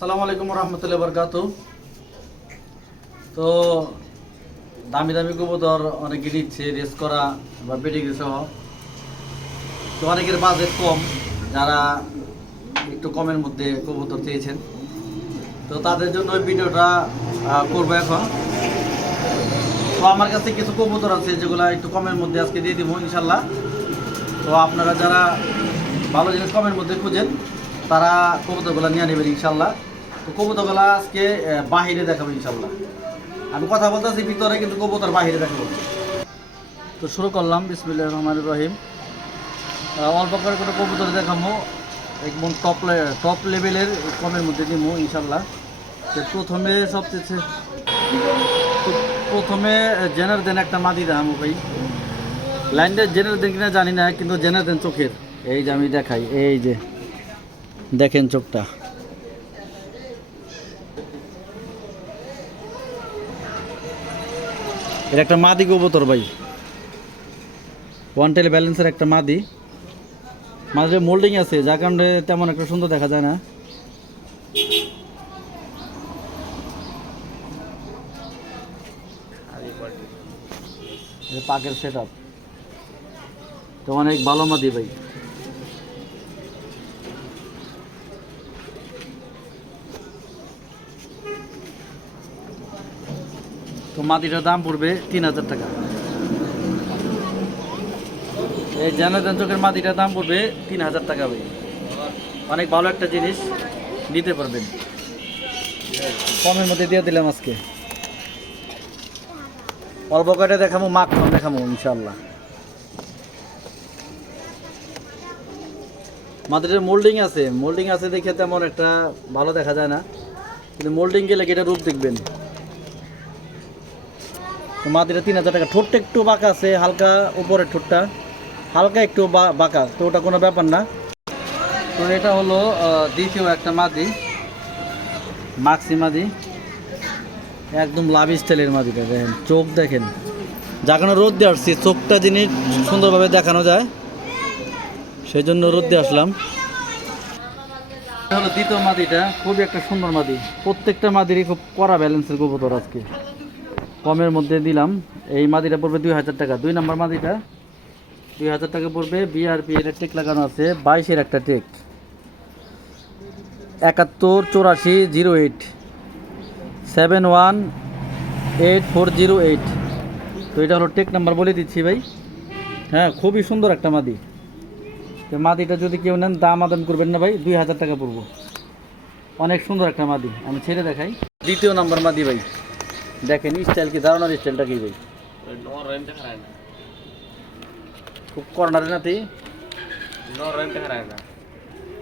আসসালামু আলাইকুম রহমতুল্লাহ বরকাত তো দামি দামি কবুতর অনেকে নিচ্ছে, রেস করা বা পেডিগ্রি সহ। তো অনেকের বাজেট কম, যারা একটু কমের মধ্যে কবুতর চেয়েছেন। তো তাদের জন্য ভিডিওটা করব এখন। তো আমার কাছে কিছু কবুতর আছে যেগুলো একটু কমের মধ্যে আজকে দিয়ে দিব ইনশাল্লাহ তো আপনারা যারা ভালো জিনিস কমের মধ্যে খুঁজেন, তারা কবুতরগুলো নিয়ে নেবেন ইনশাল্লাহ তো কবুতরগুলো আজকে বাহিরে দেখাবো ইনশাল্লাহ আমি কথা বলতেছি ভিতরে, কিন্তু কবুতর বাহিরে দেখাবো। তো শুরু করলাম বিসমিল্লাহ রহমান রহিম। অল্প করে কোনো কবুতর দেখাবো একদম টপ টপ লেভেলের কমের মধ্যে দিব ইনশাল্লাহ তো প্রথমে সবচেয়ে প্রথমে জেনার দেন একটা মাদি দাম ভাই। লাইনটা জেনার দেন কিনা জানি না, কিন্তু জেনার দেন চোখের। এই যে আমি দেখাই, এই যে। দেখেন চোখটা। এটা একটা মাদি কবুতর ভাই। ওয়ান টেল ব্যালেন্সের একটা মাদি। মাঝে মোল্ডিং আছে, যার কারণে তেমন একটা সুন্দর দেখা যায় না। পাকের সেট আপ তো অনেক ভালো মাদি ভাই। তো মাটিটার দাম পড়বে তিন হাজার টাকা। এই জানাজান চোখের মাটিটার দাম পড়বে তিন হাজার টাকা ভাই। অনেক ভালো একটা জিনিস, নিতে পারবেন। কমের মধ্যে দিয়ে দিলাম আজকে। অল্প কয়টা দেখাবো মাখন দেখাবো ইনশাল্লাহ মাটিটার মোল্ডিং আছে। মোল্ডিং আছে দেখে তেমন একটা ভালো দেখা যায় না। কিন্তু মোল্ডিং গেলে এটা রূপ দেখবেন? তো মাদিটা তিন হাজার টাকা। ঠোঁটটা একটু বাঁকা আছে, হালকা উপরের ঠোঁটটা। হালকা একটু বাঁকা, তো ওটা কোনো ব্যাপার না। তো এটা হলো দ্বিতীয় একটা মাদি, মাক্সি মাদি। একদম লাভ স্টাইলের মাদিটা, দেখেন, চোখ দেখেন। যাখানে রোদ দিয়ে আসছি, চোখটা জিনিস সুন্দরভাবে দেখানো যায় সেই জন্য রোদ দিয়ে আসলাম। হলো দ্বিতীয় মাদিটা, খুবই একটা সুন্দর মাদি। প্রত্যেকটা মাদিরই খুব কড়া ব্যালেন্সের কবুতর আজকে। কমের মধ্যে দিলাম। এই মাদিটা পড়বে দুই হাজার টাকা। দুই নম্বর মাদিটা, দুই হাজার টাকা পড়বে। বিআরপি এর টেক লাগানো আছে, বাইশের একটা টেক একাত্তর, চৌরাশি, zero eight. Seven one, eight four zero eight. তো এটা হলো টেক নাম্বার বলে দিচ্ছি ভাই। হ্যাঁ খুবই সুন্দর একটা মাদি। তো মাদিটা যদি কেউ নেন, দাম আদান করবেন না ভাই, দুই হাজার টাকা পড়ব। অনেক সুন্দর একটা মাদি, আমি ছেড়ে দেখাই। দ্বিতীয় নাম্বার মাদি ভাই। দেখেন স্টাইল কি, দারুণ স্টাইলটা কি ভাই? খুব কর্নারে নাতি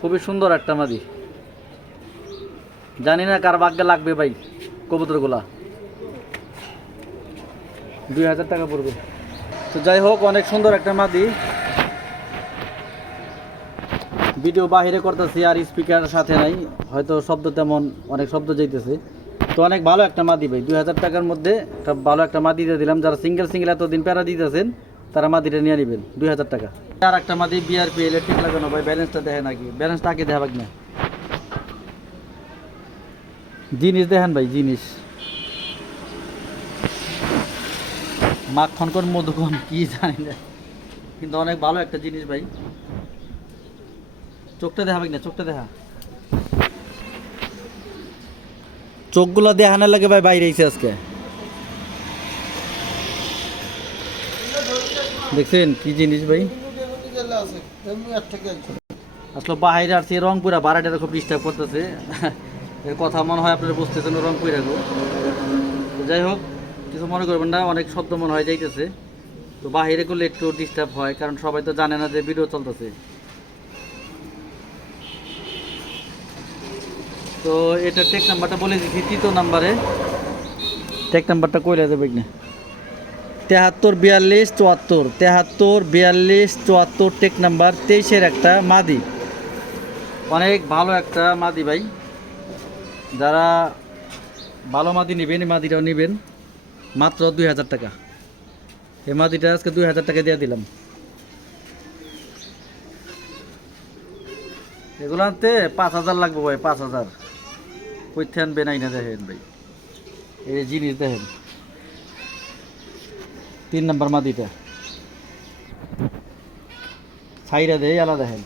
খুবই সুন্দর একটা মাদি। জানি না কার ভাগ্যে লাগবে ভাই, কবুতরগুলা। দুই হাজার টাকা পড়বে। তো যাই হোক, অনেক সুন্দর একটা মাদি। ভিডিও বাহিরে করতেছি, আর স্পিকার সাথে নাই। হয়তো শব্দ তেমন, অনেক শব্দ যাইতেছে। তো অনেক ভালো একটা মাদি ভাই, দুই হাজার টাকার মধ্যে একটা ভালো একটা মাদি দিয়ে দিলাম। যারা সিঙ্গেল সিঙ্গেল এতদিন প্যারা দিতেছেন, তারা মাদিটা নিয়ে নেবেন, দুই হাজার টাকা। আর একটা মাদি বিআরপি ইলেকট্রিক লাগানো ভাই ব্যালেন্সটা দেখে নাকি ব্যালেন্সটা আগে দেখাবাক না। জিনিস দেখেন ভাই, জিনিস। মাখন কোন মধুকন, কি জানি না। কিন্তু অনেক ভালো একটা জিনিস ভাই। চোখটা দেখাবে না, চোখটা দেখা। চোখগুলো দেখানোর লাগে ভাই বাইরে আইছে আজকে। দেখছেন কি জিনিস ভাই? আসলে বাইরে আসছে রংপুরা বারাটা খুব ডিস্টার্ব করতেছে। এর কথা মনে হয় আপনারা বুঝতেছেন রংপুরা যাই হোক, কিছু মনে করবেন না, অনেক শব্দ মনে হয় যাইতেছে। তো বাহিরে করলে একটু ডিস্টার্ব হয়, কারণ সবাই তো জানে না যে ভিডিও চলতেছে। তো এটা টেক নাম্বারটা বলে দিচ্ছি তৃতীয় নাম্বারে টেক নাম্বারটা কইলে যাবে না তেহাত্তর, বিয়াল্লিশ, চুয়াত্তর। তেহাত্তর, বিয়াল্লিশ, চুয়াত্তর টেক নাম্বার তেইশের একটা মাদি। অনেক ভালো একটা মাদি ভাই। যারা ভালো মাদি নেবেন, এই মাদিটাও নেবেন। মাত্র দুই হাজার টাকা। এই মাদিটা আজকে দুই হাজার টাকা দিয়ে দিলাম। এগুলো আনতে পাঁচ হাজার লাগবে ভাই, পাঁচ হাজার। কইতে আনবেন আইনা দেখেন ভাই। এই জিনিস দেখেন। তিন নম্বর মাদিটা সাইরা দেয় আলাদা দেখেন।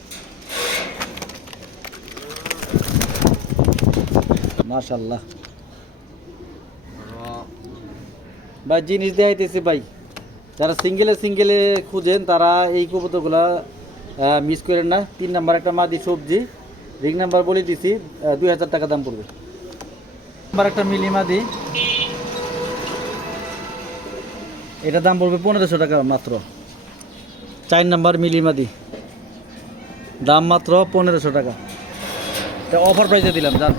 মাশাল্লাহ ভাই, জিনিস দেখাইতেছি ভাই। যারা সিঙ্গেলে সিঙ্গেলে খুঁজেন, তারা এই কবুতরগুলা মিস করেন না। তিন নাম্বার একটা মাদি সবজি। রিং নাম্বার বলে দিছি দুই হাজার টাকা দাম পড়বে। নাম্বার একটা মিলি মাদি এটা দাম পড়বে পনেরোশো টাকা মাত্র। চার নাম্বার মিলি মাদি দাম মাত্র পনেরোশো টাকা। এটা অফার প্রাইসে দিলাম, জান।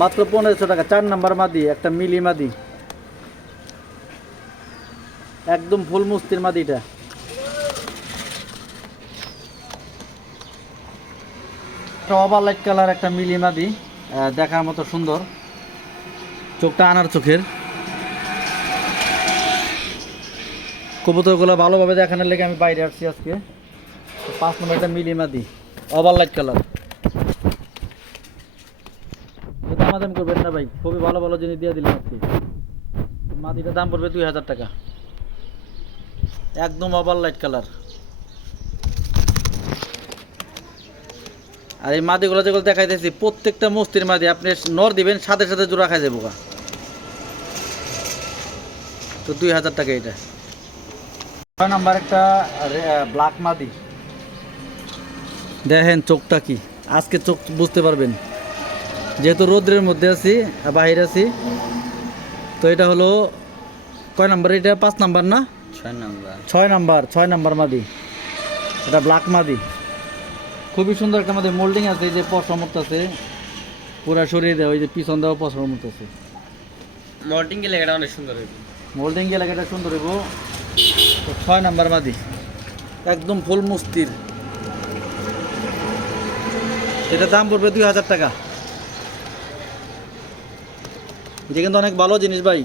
মাত্র পনেরোশো টাকা, চার নাম্বার মাদি একটা মিলি মাদি একদম ফুল মুস্তির মাদিটা একটা ওভার লাইট কালার একটা মিলি মাদি দেখার মতো সুন্দর। চোখটা আনার চোখের। কবুতরগুলো ভালোভাবে দেখানোর লেগে আমি বাইরে আসছি আজকে। পাঁচ নম্বর একটা মিলি মাদি ওভার লাইট কালার দামাদাম করবেন না ভাই? খুবই ভালো ভালো জিনিস দিয়ে দিলাম আজকে। মাদিটার দাম পড়বে দুই হাজার টাকা। একদম ওভার লাইট কালার আর এই মাদিগুলো যেগুলো দেখাইতেছি প্রত্যেকটা মস্তির মাদি আপনি নর দিবেন সাথে সাথে জোড়া খাই যাব গা। তো দুই হাজার টাকা এটা। ছয় নাম্বার একটা ব্ল্যাক মাদি। দেখেন চোখটা কি। আজকে চোখ বুঝতে পারবেন। যেহেতু রৌদ্রের মধ্যে আছি বাহির আছি তো এটা হলো কয় নাম্বার? এটা পাঁচ নাম্বার না? ছয় নাম্বার। ছয় নাম্বার ছয় নাম্বার মাদি। এটা ব্ল্যাক মাদি। খুবই সুন্দর একটা আমাদের মোল্ডিং আছে এই যে পশমত আছে পুরা দেওয়া ওই যে পিছন দেওয়া পশমত আছে মল্টিং গেলে এটা অনেক সুন্দর হয়েছে মোল্ডিং এলাকাটা সুন্দর হইব। ছয় নাম্বার মাদি। একদম ফুল মুস্তির। এটা দাম পড়বে দুই হাজার টাকা। এটা কিন্তু অনেক ভালো জিনিস ভাই।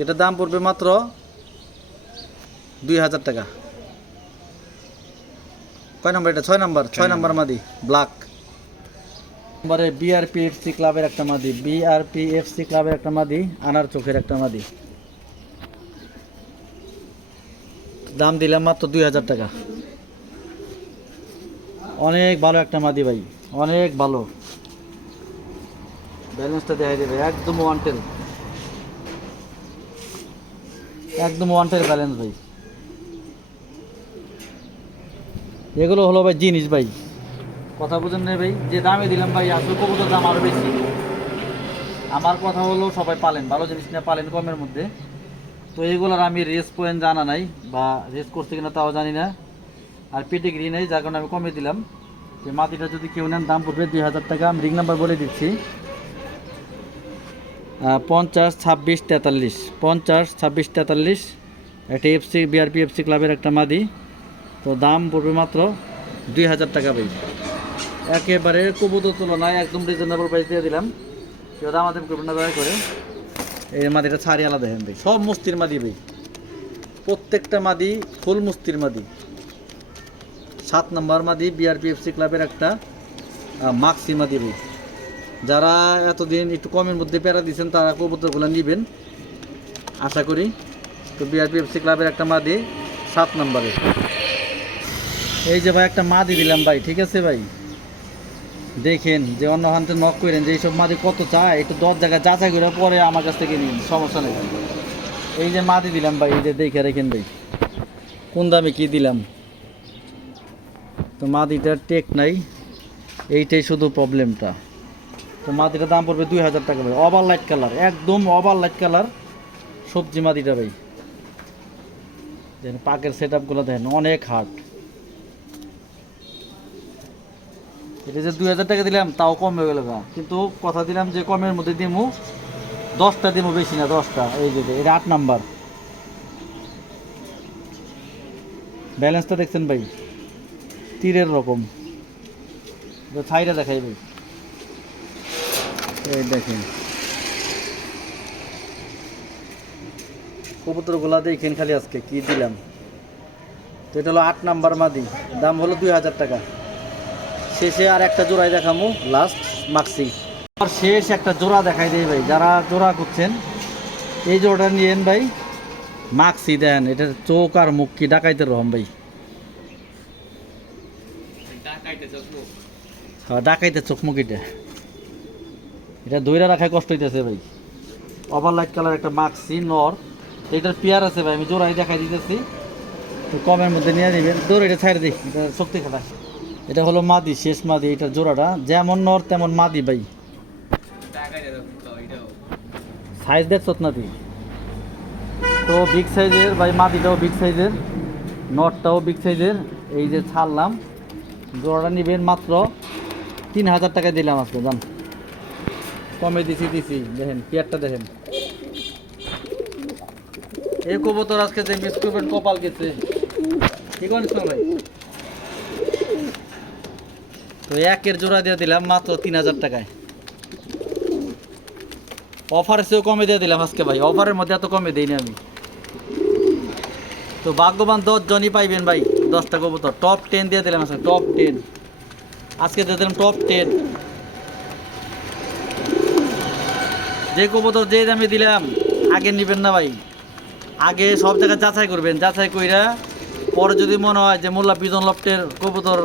এটার দাম পড়বে মাত্র দুই হাজার টাকা। কয় নাম্বার এটা? ছয় নাম্বার ছয় নাম্বার মাদি ব্ল্যাক নম্বরে বিআরপি এফসি ক্লাবের একটা মাদি বিআরপি এফসি ক্লাবের একটা মাদি আনার চোখের একটা মাদি। দাম দিলাম মাত্র দুই হাজার টাকা। অনেক ভালো একটা মাদি ভাই অনেক ভালো। ব্যালেন্সটা দেখাই দেবে একদম ওয়ান্টেল একদম ওয়ান্টেল ব্যালেন্স ভাই। এগুলো হলো ভাই জিনিস ভাই। কথা বুঝেন না ভাই, যে দামে দিলাম ভাই, আসলে কবুতর দাম আরও বেশি। আমার কথা হলো সবাই পালেন, ভালো জিনিস নিয়ে পালেন কমের মধ্যে। তো এইগুলোর আমি রেস পয়েন্ট জানা নাই, বা রেস করছে কিনা তাও জানি না। আর পেটিগ্রি নেই, যার কারণে আমি কমে দিলাম। যে মাটিটা যদি কেউ নেন, দাম পড়বে দুই হাজার টাকা। আমি রিং নাম্বার বলে দিচ্ছি। পঞ্চাশ, ছাব্বিশ, তেতাল্লিশ। পঞ্চাশ, ছাব্বিশ, তেতাল্লিশ। একটা এফসি বিআরপি এফসি ক্লাবের একটা মাদি। তো দাম পড়বে মাত্র দুই হাজার টাকা ভাই একেবারে কবুতর তুলনায় একদম রিজনেবল প্রাইস দিয়ে দিলাম। কেউ দাম আদাম করবেন না, দয়া করে। এই মাদিটা ছাড়ি আলাদা হেন ভাই সব মুস্তির মাদি ভাই। প্রত্যেকটা মাদি ফুল মুস্তির মাদি। সাত নম্বর মাদি বিআরপিএফসি ক্লাবের একটা মাক্সি মাদি ভাই। যারা এতদিন একটু কমের মধ্যে প্যারা দিয়েছেন, তারা কবুতরগুলো নেবেন। আশা করি তো বিআরপিএফসি ক্লাবের একটা মাদি সাত নম্বরে। এই যে ভাই, একটা মাদি দিলাম ভাই, ঠিক আছে ভাই? দেখেন যে অন্য হান্তে নক করেন যে এইসব মাদি কত চায়, একটু দশ জায়গায় যাচাই করে পরে আমার কাছ থেকে নিন, সমস্যা নেই। এই যে মাদি দিলাম ভাই, এই যে দেখে রেখেন ভাই, কোন দামে কি দিলাম? তো মাদিটার টেক নাই, এইটাই শুধু প্রবলেমটা তো মাদিটার দাম পড়বে দুই হাজার টাকা ভাই, ওভার লাইট কালার একদম ওভার লাইট কালার সবজি মাদিটা ভাই। পাকের সেট আপগুলো দেখেন, অনেক হার্ড এটা যে দুই হাজার টাকা দিলাম, তাও কম হয়ে গেল। কিন্তু কথা দিলাম যে কমের মধ্যে দিমু, দশটা দিমু বেশি না, দশটা। এই যে এটা আট নাম্বার। ব্যালেন্সটা দেখছেন ভাই? তীরের রকম। ছাইটা দেখাই ভাই। এই দেখেন। কবুতরগুলা দেখেন খালি আজকে, কি দিলাম। তো এটা হলো আট নাম্বার মাদি। দাম হলো দুই হাজার টাকা। শেষে আর একটা জোড়াই দেখামু লাস্ট মাক্সি আর শেষ একটা জোড়া দেখাই দেয় ভাই যারা জোড়া করছেন এই জোড়াটা নিয়েন ভাই মাক্সি দেন এটার চোখ আর মুখ কি ডাকাইতে রহম ভাই। হ্যাঁ ডাকাইতে চোখ মুখ এটা। এটা দইরা রাখায় কষ্ট হইতেছে ভাই। ওভার লাইট কালার একটা মাক্সি নর। এটার পেয়ার আছে ভাই আমি জোড়াই দেখাই দিতেছি। তো কমের মধ্যে নিয়ে নেবেন দৌড় এটা ছাড়ে দিই এটা শক্তি খাটা এটা হলো মাদি, শেষ মাদি এটার জোড়াটা। যেমন নর, তেমন মাদি ভাই। সাইজ দেখছ না তুই? তো বিগ সাইজের ভাই মাদিটাও বিগ সাইজের নটটাও বিগ সাইজের এই যে ছাড়লাম, জোড়াটা নেবেন মাত্র তিন হাজার টাকা দিলাম আজকে, জান। কমে দিছি দিছি, দেখেন, পেয়ারটা দেখেন। এই কবুতর আজকে যে মিস করবেন, কপাল গেছে। ঠিক আছে ভাই? তো একের জোড়া দিয়ে দিলাম মাত্র তিন হাজার টাকায়। অফার সেও কমে দিয়ে দিলাম আজকে ভাই। অফারের মধ্যে এত কমে দিইনি আমি। তো ভাগ্যবান দশ জনই পাইবেন ভাই, দশটা কবুতর। টপ টেন দিয়ে দিলাম আজকে টপ টেন আজকে দিয়ে দিলাম টপ টেন যে কবুতর যে দামে দিলাম, আগে নেবেন না ভাই। আগে সব জায়গায় যাচাই করবেন। যাচাই কইরা, পরে যদি মনে হয় যে মোল্লা বিজন লফটের কবুতর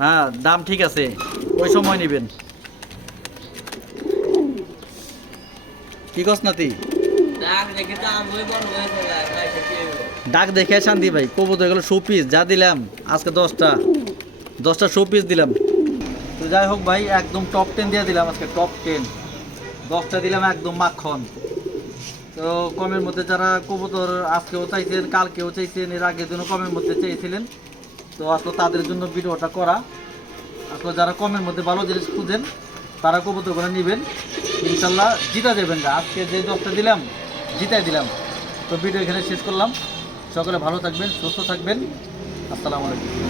হ্যাঁ দাম ঠিক আছে। ওই সময় নেবেন। কি কস নাতি? ডাক দেখে শান্তি ভাই কবুতর এগুলো শো পিস যা দিলাম আজকে দশটা। দশটা শো পিস দিলাম। তো যাই হোক ভাই একদম টপ টেন দিয়ে দিলাম আজকে টপ টেন দশটা দিলাম একদম মাখন। তো কমের মধ্যে যারা কবুতর আজকেও চাইছেন কালকেও চাইছেন এর আগের জন্য কমের মধ্যে চেয়েছিলেন। তো আসলে তাদের জন্য ভিডিওটা করা। আসলে যারা কমের মধ্যে ভালো জিনিস খুঁজেন, তারা কবুতরগুলো নেবেন। ইনশাল্লাহ জিতা দেবেন না আজকে যে দশটা দিলাম, জিতাই দিলাম। তো ভিডিও এখানে শেষ করলাম। সকলে ভালো থাকবেন, সুস্থ থাকবেন। আসসালামু আলাইকুম।